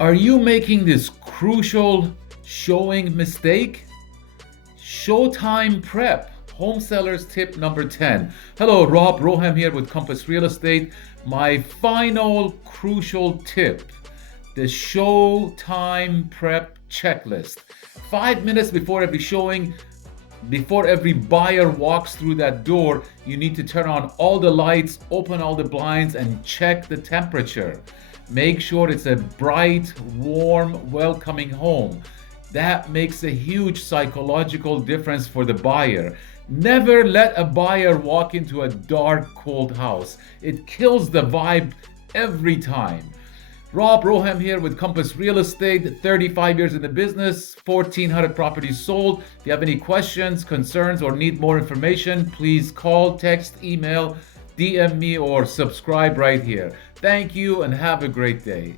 Are you making this crucial showing mistake? Showtime prep. Home sellers tip number 10. Hello, Rob Roham here with Compass Real Estate. My final crucial tip, the Showtime prep checklist. 5 minutes before every showing, before every buyer walks through that door, you need to turn on all the lights, open all the blinds, and check the temperature. Make sure it's a bright, warm, welcoming home. That makes a huge psychological difference for the buyer. Never let a buyer walk into a dark, cold house. It kills the vibe every time. Rob Roham here with Compass Real Estate, 35 years in the business, 1,400 properties sold. If you have any questions, concerns, or need more information, please call, text, email, DM me, or subscribe right here. Thank you and have a great day.